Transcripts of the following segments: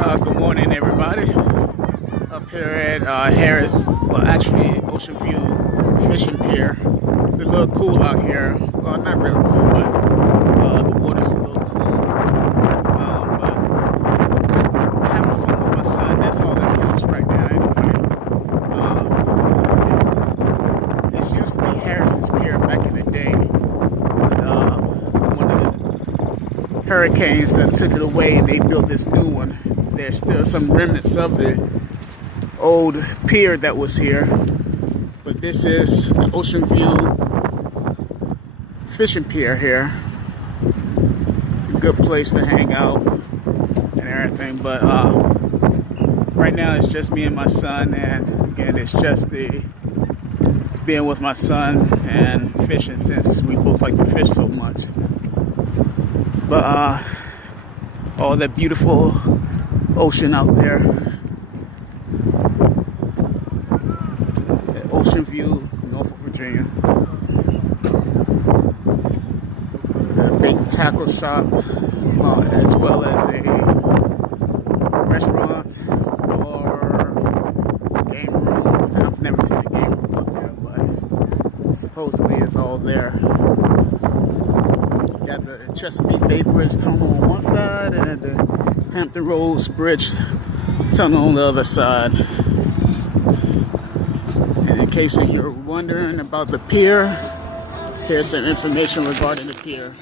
Good morning, everybody. Up here at Harris, well, actually, Ocean View Fishing Pier. It's a little cool out here. Well, not really cool, but the water's a little cool. But having fun with my son, that's all that counts right now, anyway. This used to be Harris's Pier back in the day. But, one of the hurricanes that took it away, and they built this new one. There's still some remnants of the old pier that was here, but this is the Ocean View Fishing Pier here. A good place to hang out and everything, but right now it's just me and my son, and again it's just the being with my son and fishing, since we both like to fish so much. But all that beautiful ocean out there. At Ocean View, Norfolk, Virginia. A big tackle shop, as well as a restaurant or game room. And I've never seen a game room up there, but supposedly it's all there. Got the Chesapeake Bay Bridge Tunnel on one side and the Hampton Roads Bridge Tunnel on the other side. And in case you're wondering about the pier, here's some information regarding the pier.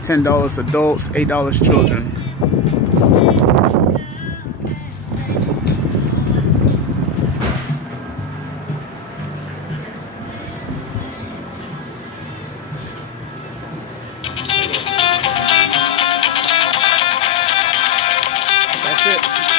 $10 adults, $8 children. That's it.